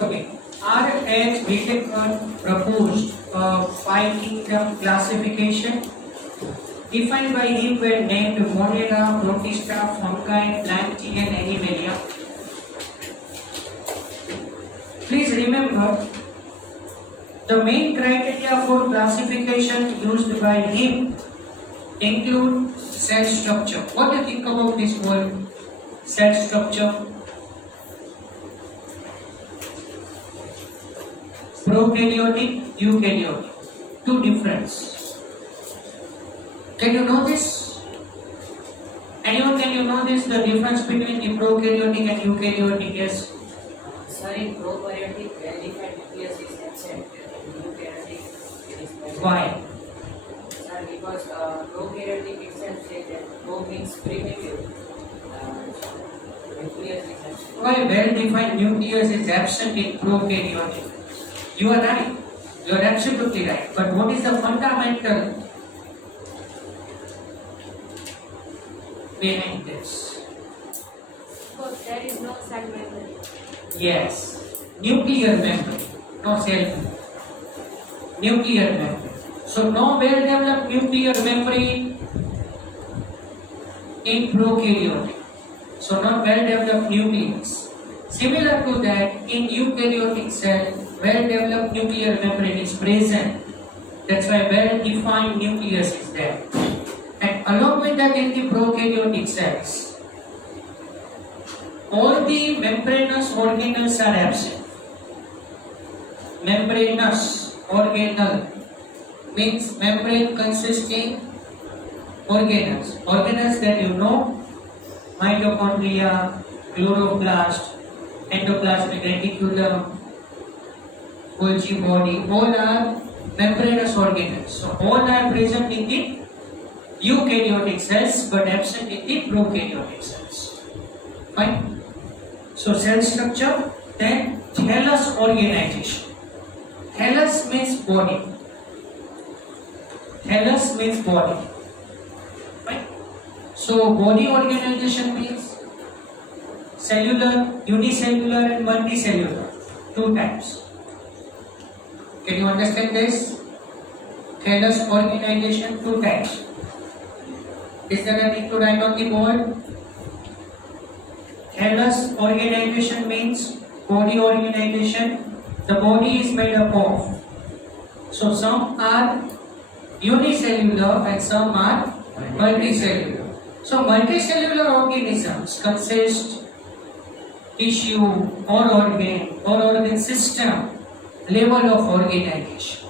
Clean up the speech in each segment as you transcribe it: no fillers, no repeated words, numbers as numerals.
Okay. R.H. Whittaker proposed a five-kingdom classification. Defined by him were named Monera, Protista, Fungi, Plantae and Animalia. Please remember, the main criteria for classification used by him include cell structure. What do you think about this word, cell structure? Prokaryotic, eukaryotic, two difference. Can you know this? Anyone, can you know this? The difference between the prokaryotic and eukaryotic is? Sir, in prokaryotic, well-defined nucleus is absent. In eukaryotic, it is present. Why? Sir, because prokaryotic itself says that pro means primitive. Nucleus is absent. Why well-defined nucleus is absent in prokaryotic? You are right. You are absolutely right. But what is the fundamental behind this? Because there is no cell memory. Yes. Nuclear memory, no cell. Nuclear memory. So no well-developed nuclear memory in prokaryotic. So not well-developed nucleus. Similar to that, in eukaryotic cell, well-developed nuclear memory is present. That's why well-defined nucleus is there. And along with that, in the prokaryotic cells, all the membranous organelles are absent. Membranous organelle means membrane consisting organelles. Organelles that you know, mitochondria, chloroplast, endoplasmic reticulum, Golgi body, all are membranous organelles. So all are present in the eukaryotic cells but absent in the prokaryotic cells. Fine. So cell structure, then thallus organization. Thallus means body. Thallus means body. Fine. So body organization means cellular, unicellular and multicellular. Two types. Can you understand this? Thallus organization, two types. Is there anything to write on the board? Thallus organization means body organization. The body is made up of. So some are unicellular and some are multicellular. So multicellular organisms consist tissue or organ system level of organization.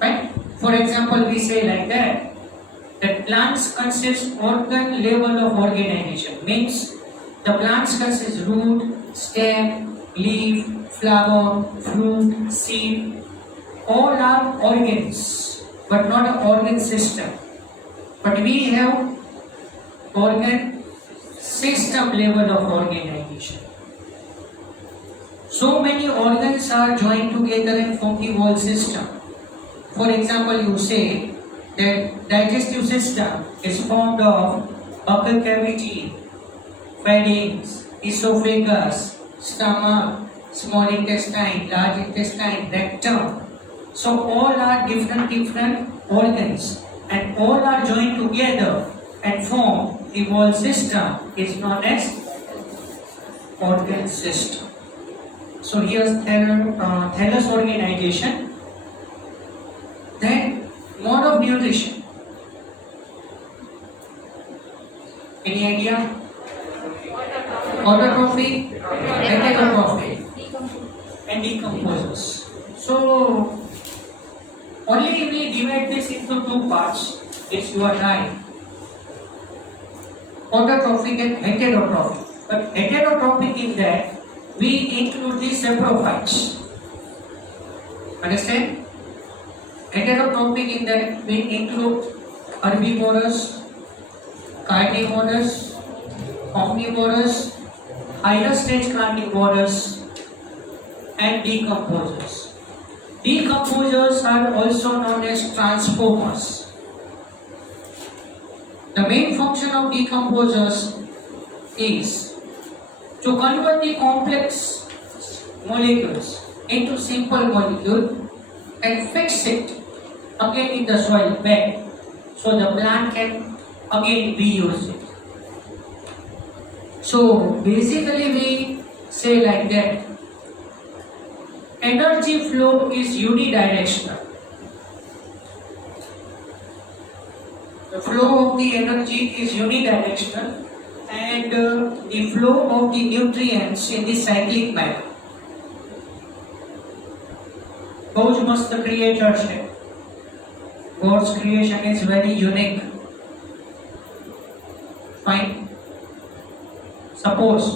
Right? For example, we say like that plants consist organ level of organization. Means the plants consist root, stem, leaf, flower, fruit, seed. All are organs, but not an organ system. But we have organ system level of organization. So many organs are joined together and form the whole system. For example, you say that digestive system is formed of buccal cavity, pharynx, esophagus, stomach, small intestine, large intestine, rectum. So all are different organs and all are joined together and form the whole system is known as organ system. So here's thallus organization. Then mode of nutrition. Any idea? Autotrophy, heterotrophy, and decomposers. So only we divide this into two parts. It's you are right. Autotrophic and heterotrophic. But heterotrophic in that we include the saprophytes. Understand? Heterotrophic in that we include herbivorous, carnivorous, omnivorous, higher stage carnivorous, and decomposers. Decomposers are also known as transformers. The main function of decomposers is to convert the complex molecules into simple molecule and fix it again in the soil bed so the plant can again reuse it. So basically we say like that energy flow is unidirectional. The flow of the energy is unidirectional and the flow of the nutrients in the cyclic manner. બહુ જ મસ્ત creature છે. God's creation is very unique. Fine. Suppose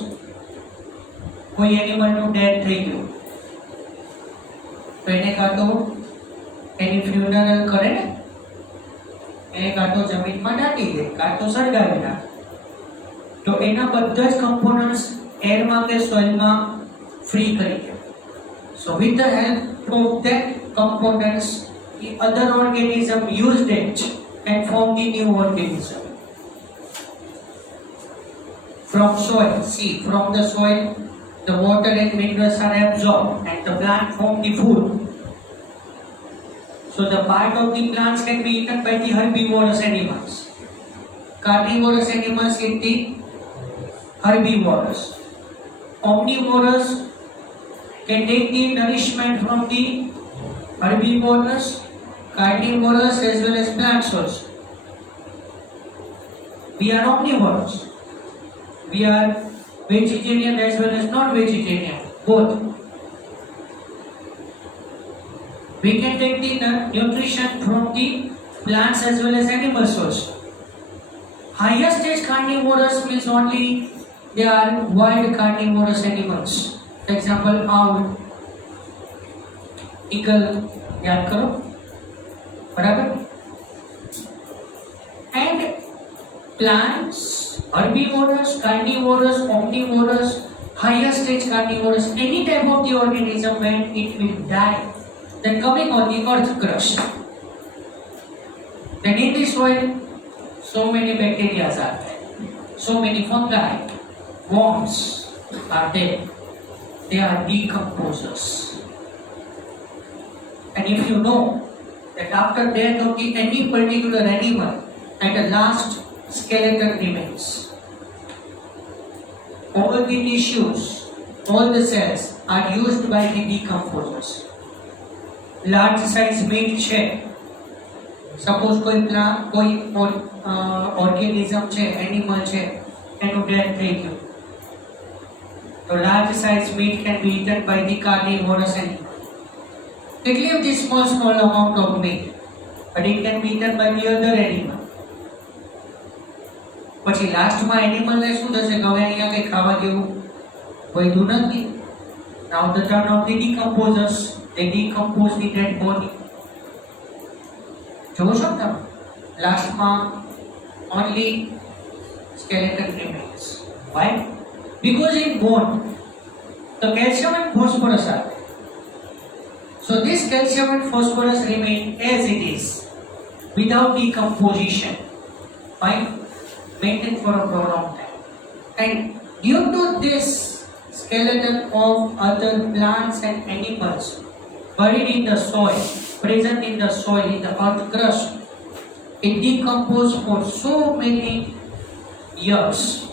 કોઈ એનિમલનું death થઈ ગયું તો એને કાં તો એની ફ્યુનરલ કરે ને, એને કાં તો જમીનમાં દાટી દે, કાં તો સળગાવી નાખે. તો એના બધા જ કમ્પોનન્ટ્સ એરમાં કે સોઇલમાં ફ્રી કરી દે. So with the help of that components, the other organism used it and formed the new organism. From soil, see, from the soil, the water and minerals are absorbed and the plant form the food. So the part of the plants can be eaten by the herbivorous animals. Carnivorous animals eat the herbivorous. Omnivorous can take the nourishment from the herbivorous, carnivorous as well as plant source. We are omnivorous. We are vegetarian as well as non-vegetarian, both. We can take the nutrition from the plants as well as animal source. Higher stage carnivorous means only they are wild carnivorous animals. For example, owl, eagle, याद करो, बराबर? And plants, herbivorous, carnivorous, omnivorous, higher stage carnivorous, any type of the organism when it will die, then coming on the earth crust. Then in the soil, so many bacteria are there, so many fungi, worms are there. They are decomposers. And if you know that after death of any particular animal, at the last skeleton remains. All the tissues, all the cells are used by the decomposers. Large size meat છે. Suppose કોઈ organism છે, animal છે, એનું death થઈ ગયું. So large size meat can be eaten by the carnivorous animal. They leave this small amount of meat, but it can be eaten by the other animal. પછી લાસ્ટમાં એનિમલને શું થશે કે હવે અહીંયા કંઈ ખાવા જેવું વધ્યું નથી. Now the turn of the decomposers, they decompose the dead body. જોવો છો તમે લાસ્ટમાં only skeleton remains. Why? Because in bone, the calcium and phosphorus are there. So this calcium and phosphorus remain as it is, without decomposition. Fine? Maintained for a prolonged time. And due to this skeleton of other plants and animals buried in the soil, present in the soil, in the earth crust, it decomposes for so many years.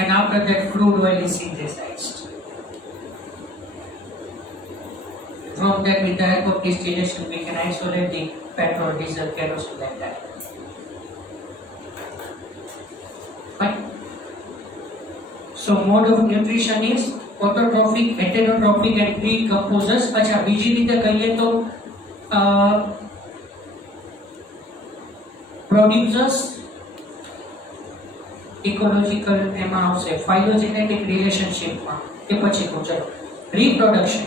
And after that, crude oil is synthesized. From that, with the help of distillation, we can isolate the petrol, diesel, kerosene, like that. Fine. So, mode of nutrition is autotrophic, heterotrophic, and decomposers. अच्छा, बीजी रीते कहिए तो producers, ecological એમાં આવશે, phylogenetic relationship માં એ પછી નું ચલો. Reproduction,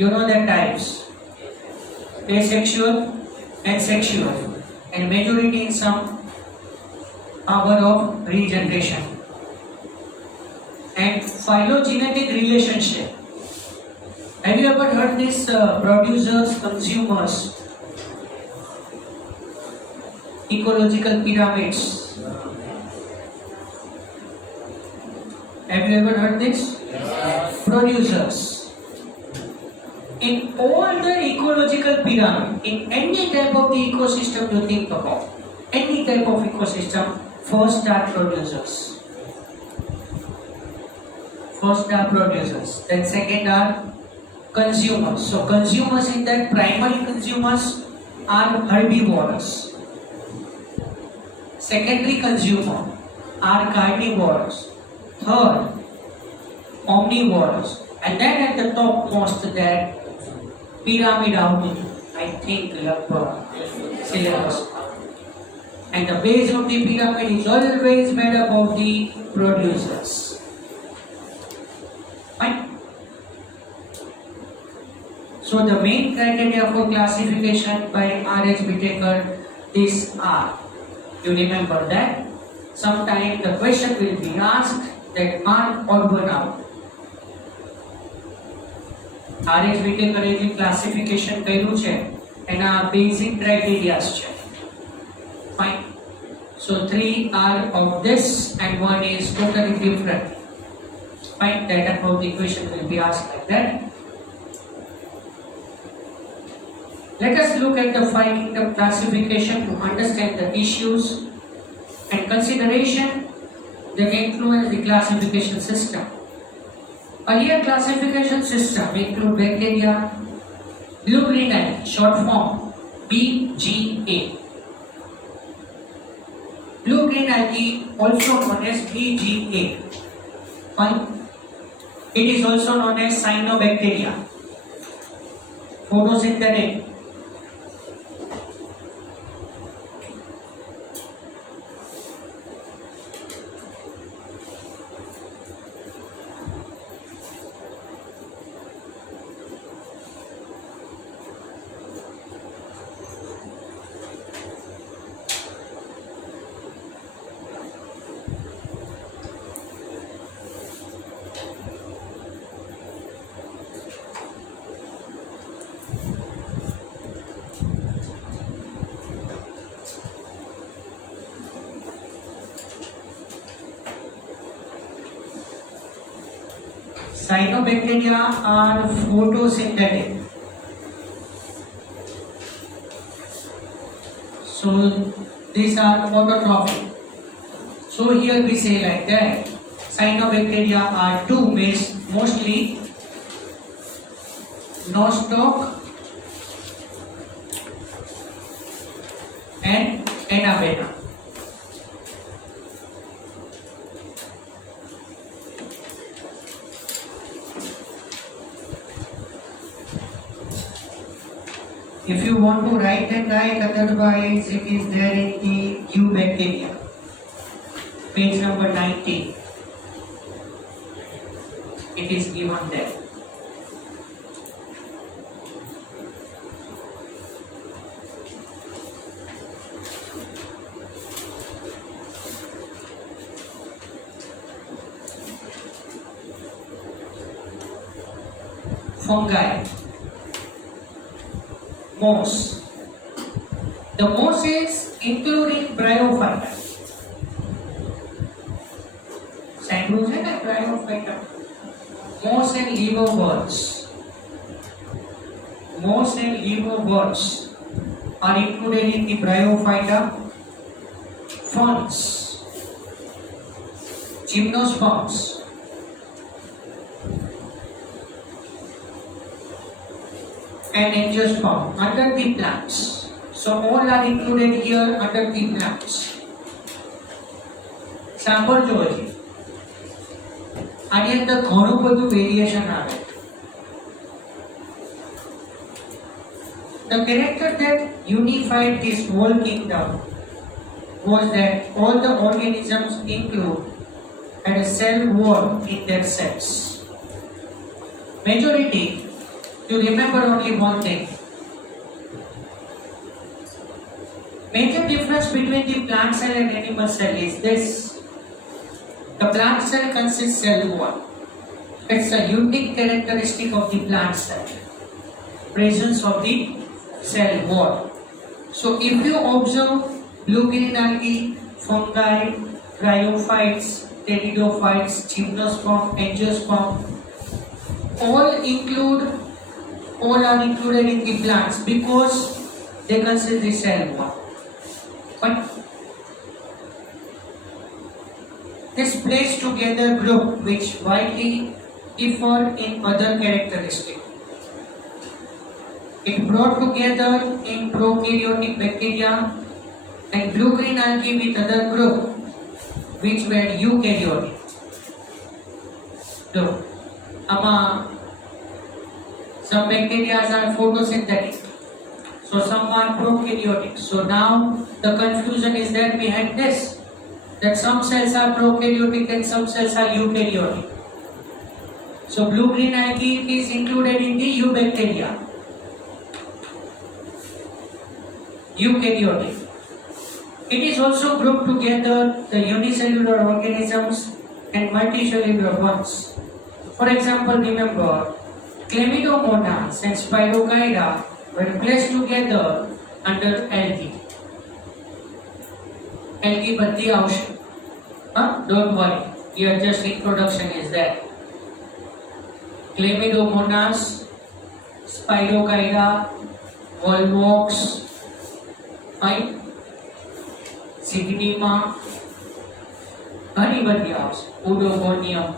you know the types: asexual and sexual, and majority in some power of regeneration. And phylogenetic relationship, have you ever heard this producers consumers ecological pyramids? Have you ever heard this? producers. In all the ecological pyramid, in any type of the ecosystem you think about, any type of ecosystem, first are producers. First are producers, then second are consumers. So consumers in that primary consumers are herbivores. Secondary consumer are carnivores. Third, omnivores. And then at the top most that pyramid out, I think syllabus. And the base of the pyramid is always made up of the producers. Fine. So the main criteria for classification by R.H. Whittaker, these are. You remember that? Sometime the question will be asked that mark urban out. R.H. Whittaker એ જે classification કર્યું છે એના basic ક્રાઇટેરિયાસ છે. Fine. So 3 are of this and 1 is totally different. Fine. That about the question will be asked like that. Let us look at the 5 kingdom classification to understand the issues and consideration that influence the classification system. Earlier classification system include bacteria, blue-green algae, short form BGA. Blue-green algae, also known as BGA. Fine. It is also known as cyanobacteria. Photosynthetic. Cyanobacteria are photosynthetic. So these are phototrophic. So here we say like that. Cyanobacteria are two based mostly nostoc and Anabaena. If you want to write then write, otherwise it is there in the Eubacteria. Page number 90. It is given there. Fungi. Moss. The moss is including bryophyta. Sandwich है ना bryophyta. Moss and liverworts. Moss and liverworts are included in the bryophyta. Ferns, gymnosperms, and angiosperm under the plants. So all are included here under the plants. સાંભળજો હજી આની અંદર ઘણું બધું variation આવે. The character that unified this whole kingdom was that all the organisms include had a cell wall in their cells. Majority, you remember only one thing. Major difference between the plant cell and animal cell is this. The plant cell consists cell wall. It's a unique characteristic of the plant cell. Presence of the cell wall. So if you observe blue-green algae, fungi, bryophytes, pteridophytes, gymnosperm, angiosperm, all are included in the plants because they consist the cell wall. But this placed together group which widely differ in other characteristics. It brought together in prokaryotic bacteria and blue-green algae with other group which were eukaryotic. So, some bacteria are photosynthetic, so some are prokaryotic. So now the confusion is that behind this, that some cells are prokaryotic and some cells are eukaryotic. So blue-green algae is included in the eubacteria, eukaryotic. It is also grouped together the unicellular organisms and multicellular ones. For example, remember, Chlamydomonas and Spirogyra were placed together under algae. Algae bandi avashe. Don't worry, here just introduction is there. Chlamydomonas, Spirogyra, Volvox, fine. Zygnema, ઘણી બધી આવશે. Udogonium.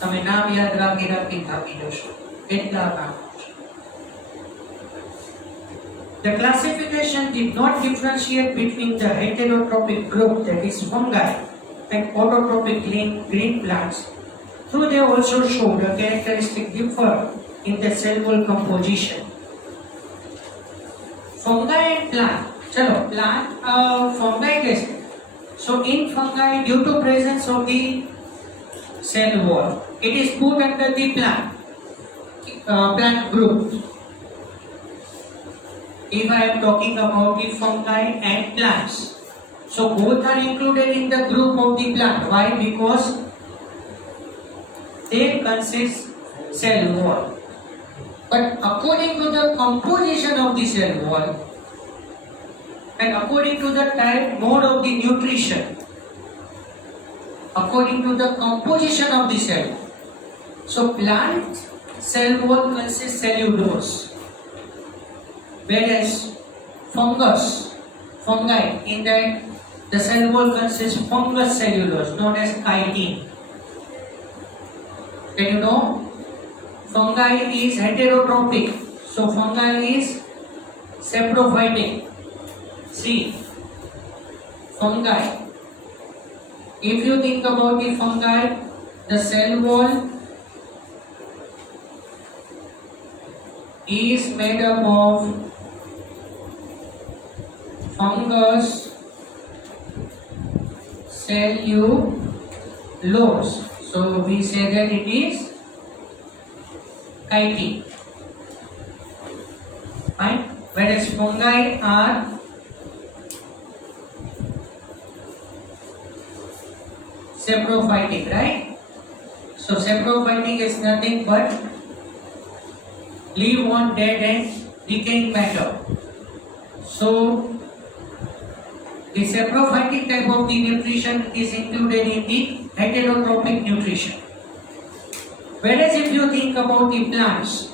તમે નામ યાદ રાખી થાકી જશો. એટલા નામ આવશે. The classification did not differentiate between the heterotrophic group, that is fungi, and autotrophic green plants. Though they also showed a characteristic differ in the cell wall composition. Fungi and plant. Chalo, plant fungi कैसे? So in fungi, due to presence of the cell wall, it is put under the plant group. If I am talking about the fungi and plants, so both are included in the group of the plant. Why? Because they consist cell wall. But according to the composition of the cell wall and according to the type mode of the nutrition, according to the composition of the cell, so plant cell wall consists cellulose, whereas fungi, in that the cell wall consists fungus cellulose known as chitin. Can you know? Fungi is heterotrophic, so fungi is saprophytic. See, fungi. If you think about the fungi, the cell wall is made up of fungus cellulose. So we say that it is chitin. Right? Whereas fungi are saprophytic, right? So saprophytic is nothing but live on dead and decaying matter. So the saprophytic type of the nutrition is included in the heterotrophic nutrition. Whereas if you think about the plants,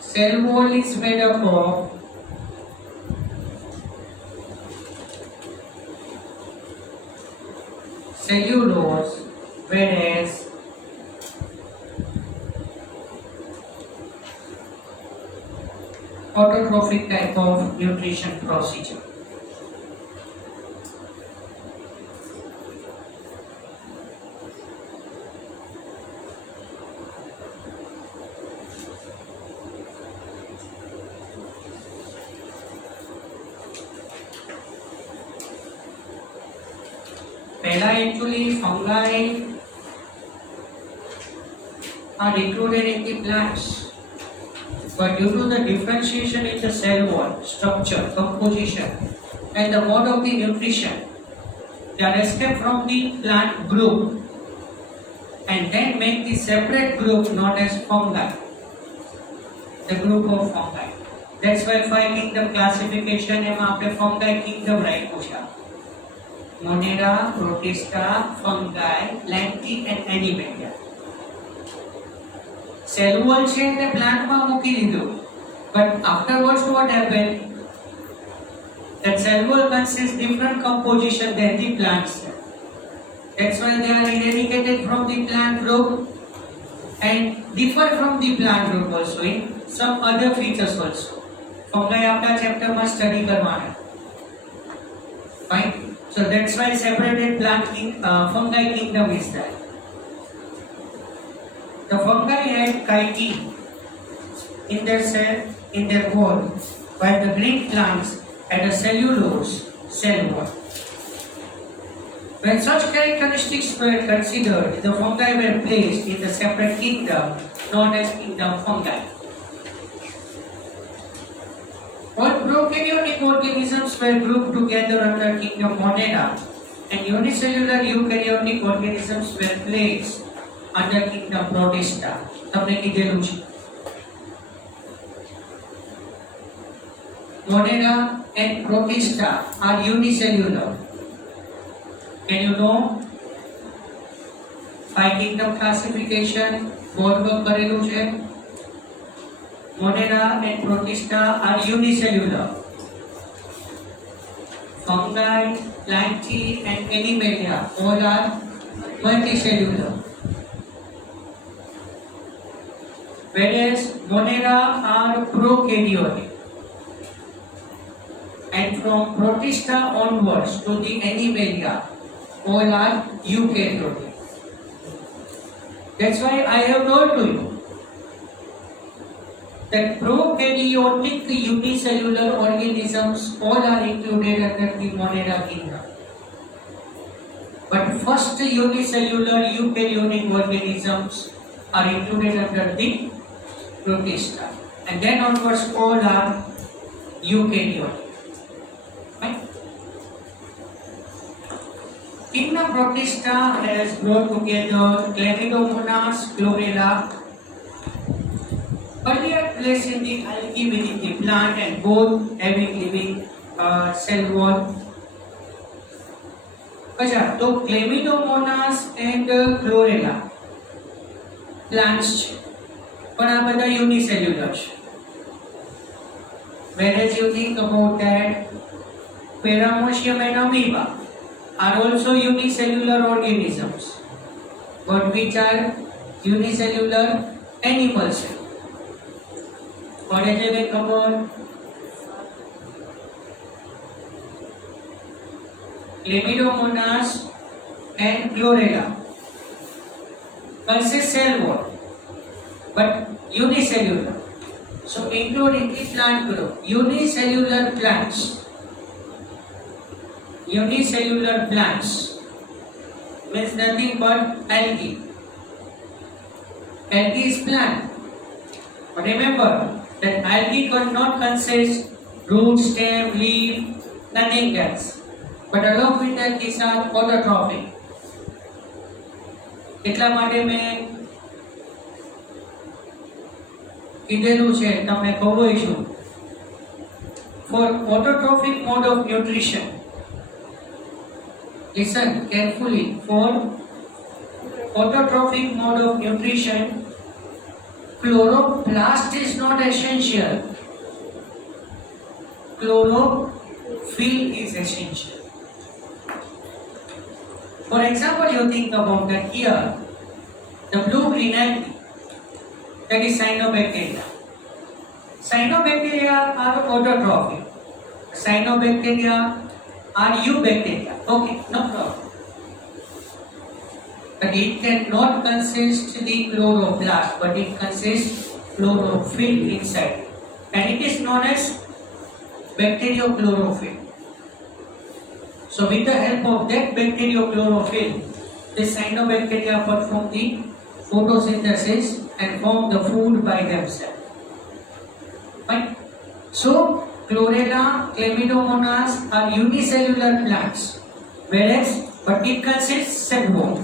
cell wall is made up of cellulose, whereas autotrophic type of nutrition procedure. Actually, fungi are included in the plants, but due to the differentiation in the cell wall, structure, composition, and the mode of the nutrition, they are escaped from the plant group and then make the separate group known as fungi, the group of fungi. That's why 5 kingdom classification એમાં આપણે fungi kingdom રાખ્યું છે. Monera, Protista, fungi, Lenti and Animalia. Cell wall છે એટલે plant માં મૂકી દીધું. But afterwards what happened? That cell wall consists different composition than the plant cell. That's why they are eradicated from the plant group and differ from the plant group also in some other features also. Fungi આપણા chapter માં study કરવાના. Fine. So that's why separated fungi kingdom is there. The fungi had chitin in their cell, in their wall, while the Greek plants had a cellulose cell wall. When such characteristics were considered, the fungi were placed in the separate kingdom known as kingdom fungi. All prokaryotic organisms were grouped together under kingdom Monera, and unicellular eukaryotic organisms were placed under kingdom Protista. તમને કીધેલું છે. Monera and Protista are unicellular. Can you know? 5 kingdom classification board work કરેલું છે. Monera and Protista are unicellular. Fungi, Lenti and Animalia all are multicellular. Whereas Monera are prokaryotic. And from Protista onwards to the Animalia, all are eukaryotic. That's why I have told to you that prokaryotic unicellular organisms all are included under the Monera kingdom. But first unicellular eukaryotic organisms are included under the Protista. And then onwards all are eukaryotic. Right? Kingdom Protista has brought together Chlamydomonas, Chlorella, earlier placed in the algae within the plant and both having living cell wall. अच्छा, तो Chlamydomonas and Chlorella plants છે, પણ આ બધા unicellular છે. Whereas you think about that, Paramecium and Amoeba are also unicellular organisms, but which are unicellular animals. What is it about? Chlamydomonas and Chlorella consist cell wall, but unicellular. So including the plant group, unicellular plants. Unicellular plants means nothing but algae. Algae is plant. But remember that algae cannot consist root, stem, leaf, nothing else. But along with that, these are autotrophic. એટલા માટે મેં કીધેલું છે, તમને કહું છું. For autotrophic mode of nutrition, listen carefully. For autotrophic mode of nutrition, chloroplast is not essential. Chlorophyll is essential. For example, you think about that here, the blue-green algae, that is cyanobacteria. Cyanobacteria are autotrophic. Cyanobacteria are eubacteria. Okay, no problem. But it cannot consist the chloroplast, but it consists chlorophyll inside, and it is known as bacteriochlorophyll. So with the help of that bacteriochlorophyll, the cyanobacteria perform the photosynthesis and form the food by themselves. Right? So Chlorella, Chlamydomonas are unicellular plants, whereas but it consists cell wall.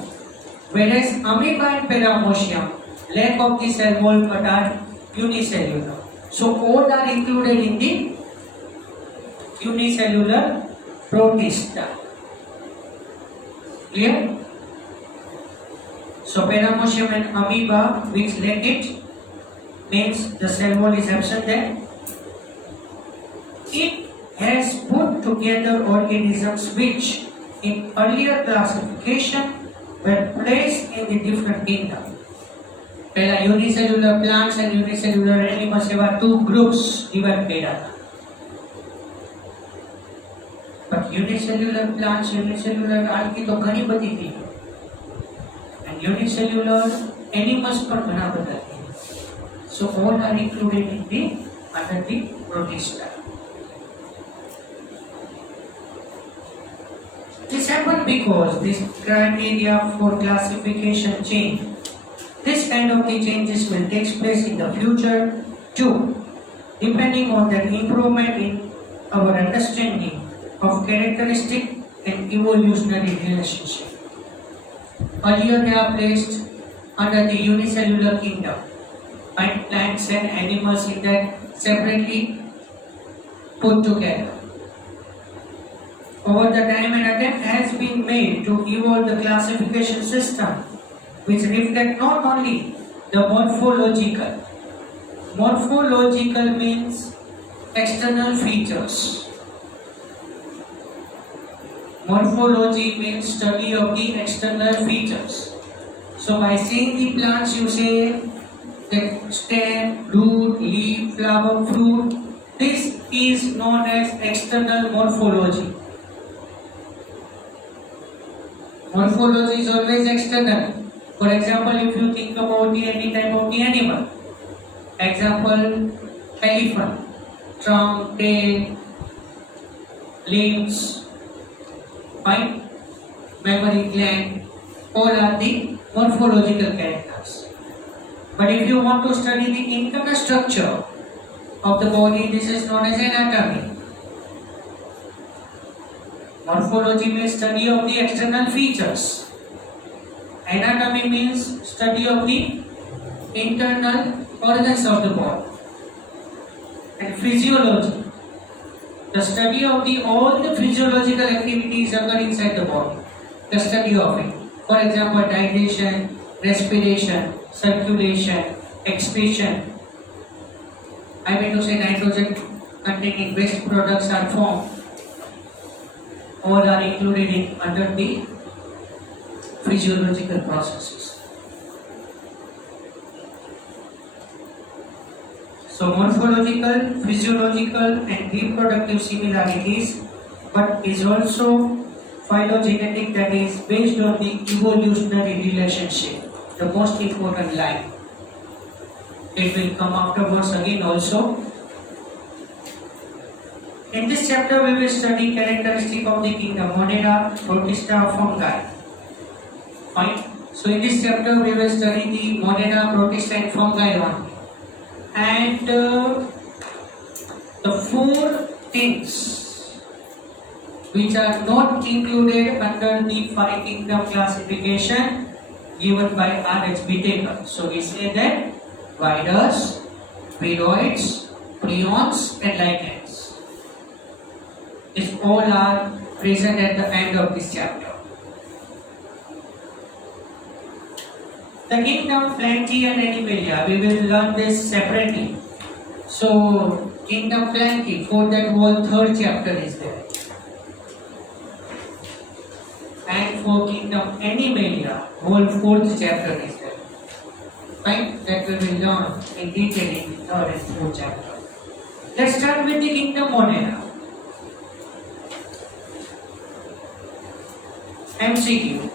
Whereas Amoeba and Paramecium lack of the cell wall but are unicellular. So all are included in the unicellular protista. Clear? So Paramecium and amoeba, which lack it, means the cell wall is absent there. It has put together organisms which, in earlier classification, were placed in the different kingdom. પહેલા unicellular plants and unicellular animals એવા two groups divide કર્યા હતા. But unicellular plants, unicellular algae તો ઘણી બધી થઈ. And unicellular animals પણ ઘણા બધા થઈ. So all are included in the under the protista. This happened because this criteria for classification change. This kind of the changes will take place in the future too, depending on the improvement in our understanding of characteristic and evolutionary relationship. Earlier they are placed under the unicellular kingdom, and plants and animals in that separately put together. Over the time, an attempt has been made to evolve the classification system, which reflect not only the morphological. Morphological means external features. Morphology means study of the external features. So by seeing the plants, you say that stem, root, leaf, flower, fruit. This is known as external morphology. Morphology is always external. For example, if you think about any type of the animal, example, elephant, trunk, tail, limbs, fine, mammary gland, all are the morphological characters. But if you want to study the internal structure of the body, this is known as anatomy. Morphology means study of the external features. Anatomy means study of the internal organs of the body. And physiology, the study of the all the physiological activities occur inside the body. The study of it. For example, digestion, respiration, circulation, excretion. I mean to say nitrogen containing waste products are formed. All are included in under the physiological processes. So morphological, physiological and reproductive similarities, but is also phylogenetic, that is based on the evolutionary relationship, the most important line. It will come afterwards again also. In this chapter we will study characteristic of the kingdom Monera, Protista, fungi. Fine. So in this chapter we will study the Monera, Protista and fungi only. And the four things which are not included under the five kingdom classification given by R.H. Whittaker. So we say that virus, viroids, prions and lichens. These all are present at the end of this chapter. The kingdom Plantae and Animalia, we will learn this separately. So kingdom Plantae, for that whole third chapter is there. And for kingdom Animalia, whole fourth chapter is there. Right? That we will learn in detail in the third and fourth chapter. Let's start with the kingdom Monera. MCQ.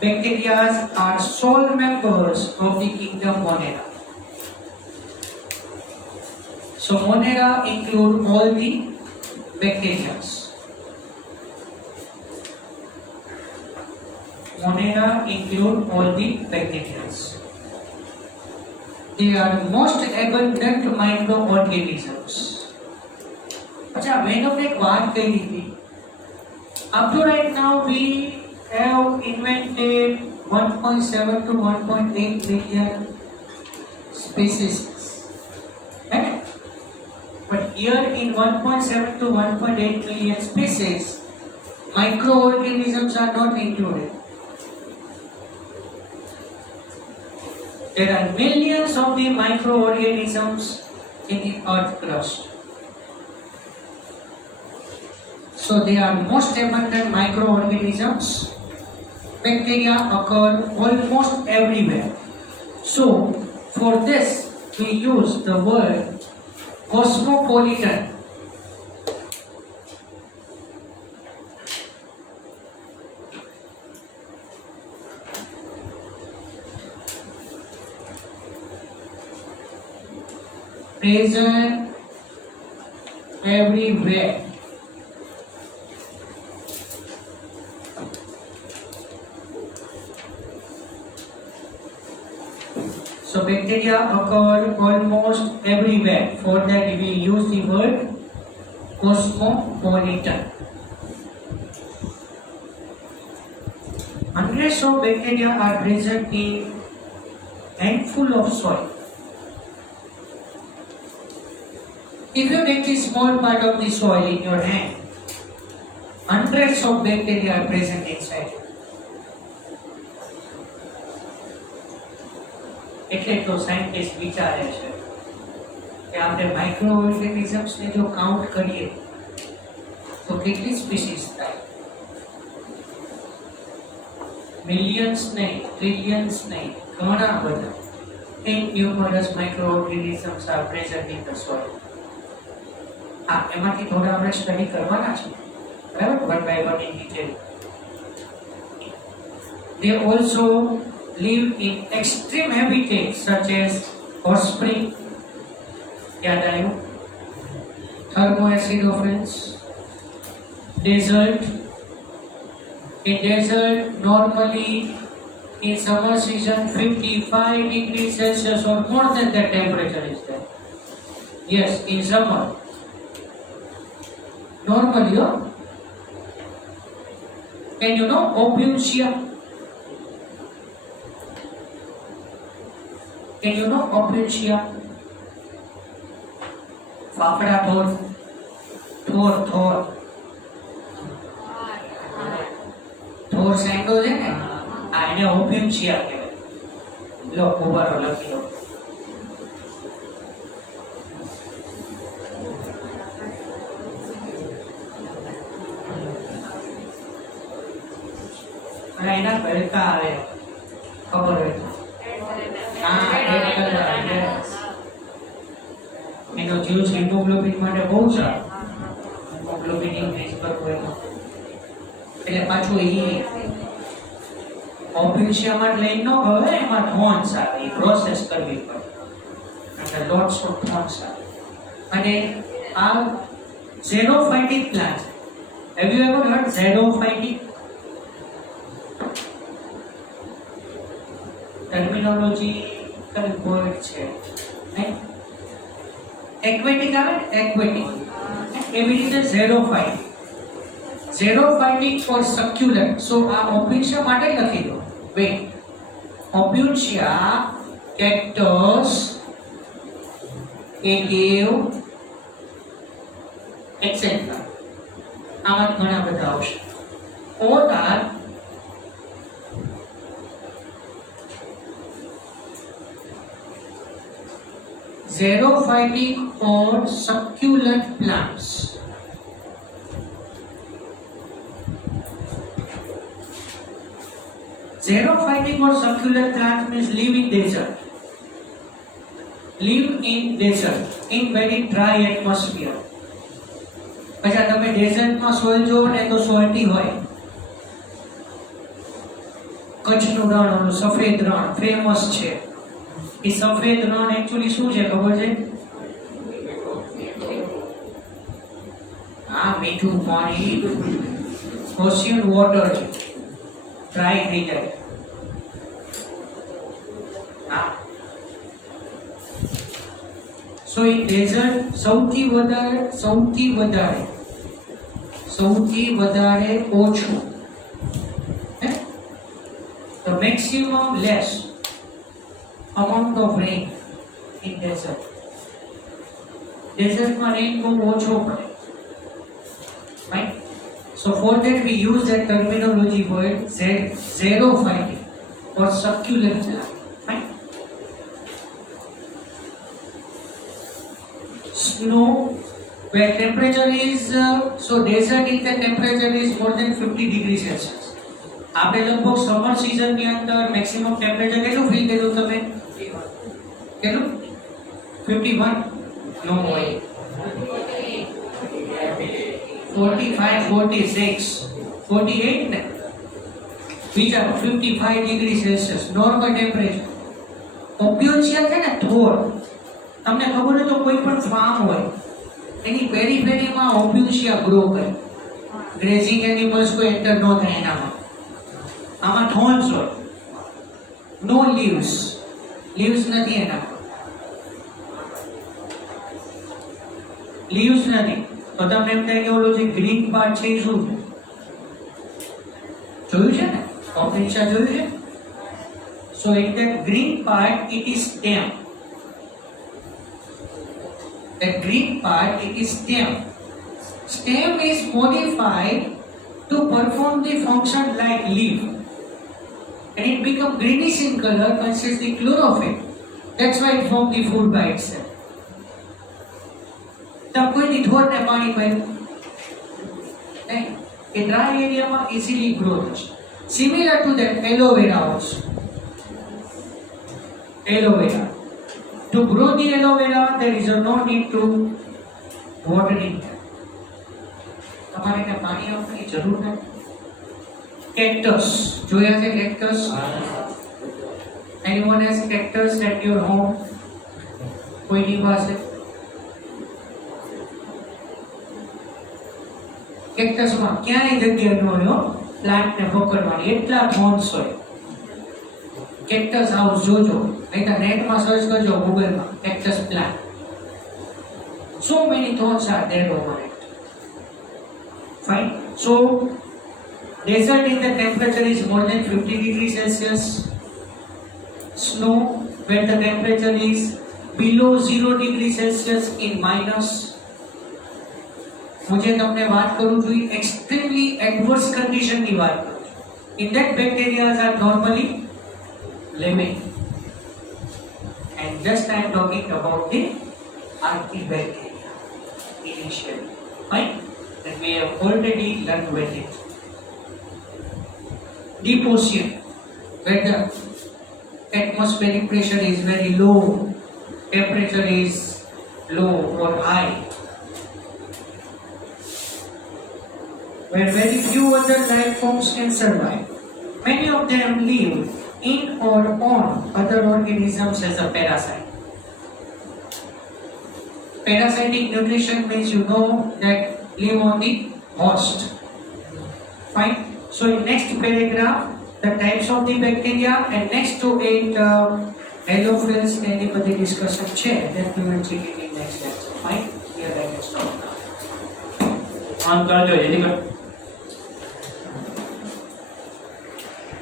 Bacteria are sole members of the kingdom Monera. So Monera include all the bacteria. Monera include all the bacteria. They are most abundant microorganisms. अच्छा, मैंने एक बात कही थी. Up to right now we have invented 1.7 to 1.8 million species. here in 1.7 to 1.8 million species, microorganisms are not included. There are millions of the microorganisms in the earth crust. So they are most abundant microorganisms. Bacteria occur almost everywhere. So for this we use the word cosmopolitan. Present everywhere. So bacteria occur almost everywhere. For that we use the word cosmopolitan. Hundreds of bacteria are present in handful of soil. If you take a small part of the soil in your hand, hundreds of bacteria are present inside. એટલે તો scientist વિચારે છે કે આપણે micro ઓર્ગેનિઝમ્સને જો count કરીએ તો કેટલી સ્પીસીસ થાય? મિલિયન્સ નહીં, ટ્રિલિયન્સ નહીં, ઘણા બધા innumerous microorganisms are present in the soil. એમાંથી થોડા આપણે સ્ટડી કરવાના છે, બરાબર, one by one in detail. They also live in extreme habitats such as hot spring, याद आयो, thermoacidophils, desert. In desert, normally in summer season 55 degrees Celsius or more than that temperature is there. Yes, in summer. Normally, and you know Opuntia? Can you know Opuntia? Fafda Thor. Thor Sando છે ને, એને Opuntia કહેવાય. લો ઉભારો લખી લો. અને એના ભડકા આવે, ખબર હોય તો. એનો જ્યુસ હિમોગ્લોબિન માટે બહુ સારું. હિમોગ્લોબિન ઇન્ક્રીઝ કરવું એમાં, એટલે પાછું એ ઓફિશિયામાં લઈને ન ગયો, એમાં થોન્સ આવે, એ પ્રોસેસ કરવી પડે, એટલે લોટ્સ ઓફ થોન્સ આવે. અને આ xerophytic plant, have you ever heard xerophytic? Terminology word છે, એક્વેટિક આવે ને, એક્વેટિક, એવી રીતે ઝેરોફાઇટિક. ઝેરોફાઇટિક ફોર સક્યુલન્ટ. સો આ ઓપ્યુન્શિયા માટે લખી દો. Wait, Opuntia, cactus, agave, etcetera. આમાં ઘણા બધા આવશે. Or are xerophytic or succulent plants. Xerophytic or succulent plants means live in desert. Live in desert, in very dry atmosphere. अच्छा તમે ડેઝર્ટમાં સોઇલ જોવો ને તો સોલ્ટી હોય. કચ્છનું રણ, ઓલું સફેદ રણ ફેમસ છે. એ સફેદ રણ એકચ્યુઅલી શું છે ખબર છે? આ મીઠું પાણી, ઓશિયન વોટર છે, ડ્રાય થઈ જાય. હા, સો ઇન ડેઝર્ટ સૌથી વધારે ઓછું, the maximum less amount of rain in desert. ડેઝર્ટમાં રેન બહુ ઓછો પડે. Right? So for that we use that terminology word xerophytic or succulent plant. Right? Snow, where temperature is so desert in the temperature is more than 50 degrees Celsius. આપણે લગભગ summer season ની અંદર maximum temperature કેટલું feel કર્યું તમે? કેટલું? 51? નો હોય. 45, 46, 48 ને? વિચારો 55 degree Celsius normal temperature. Obviously છે ને થોર. તમને ખબર હોય તો કોઈ પણ ફાર્મ હોય એની પેરીફેરીમાં ઓબ્વિયસલી ગ્રો કરે. ગ્રેઝિંગ એનિમલ્સ કોઈ એન્ટર ન થાય એનામાં. આમાં થોર્ન્સ હોય. નો લીવ્સ. લીવ્સ નથી એના. લીવ્સ નથી. તો તમને એમ થાય કે ઓલો જે ગ્રીન પાર્ટ છે એ શું છે? જોયું છે ને? ઓપ્શા જોયું છે? સો in that green part it is stem. That green part it is stem. Stem is modified to perform the function like leaf, and it become greenish in color, consists the chlorophyll. That's why it form the food by itself. तब कोई नहीं थोड़ ने पानी पाए नहीं ये dry area में easily grow है. Similar to that aloe vera also. Aloe vera. To grow the aloe vera, there is no need to watering. તમારે ત્યાં પાણી આપવાની જરૂર નથી. Cactus, જોયા છે cactus? Anyone has cactus at your home? કોઈની પાસે? Cactus માં ક્યાંય જગ્યા ન હોય પ્લાન્ટ ને પકડવાની, એટલા થોર્ન્સ હોય. Cactus house જોજો, નહીં તો નેટમાં સર્ચ કરજો ગૂગલમાં cactus plant. So many thorns are there over it. Fine. So desert in the temperature is more than 50 degrees Celsius. Snow where the temperature is below 0 degrees Celsius in minus. मुझे તમને વાત કરું છું extremely adverse condition ની વાત કરું છું. In that bacteria are normally living. And just I am talking about the archibacteria initially. Fine? That we have already learned with it. Deep ocean, where the atmospheric pressure is very low, temperature is low or high, where very few other life forms can survive. Many of them live in or on other organisms as a parasite. Parasitic nutrition means you know that live on the host. Fine. So in next paragraph, the types of the bacteria, and next to it, halophils and the further discussion chair that we will check it in next lecture. Fine. Here I can stop now. On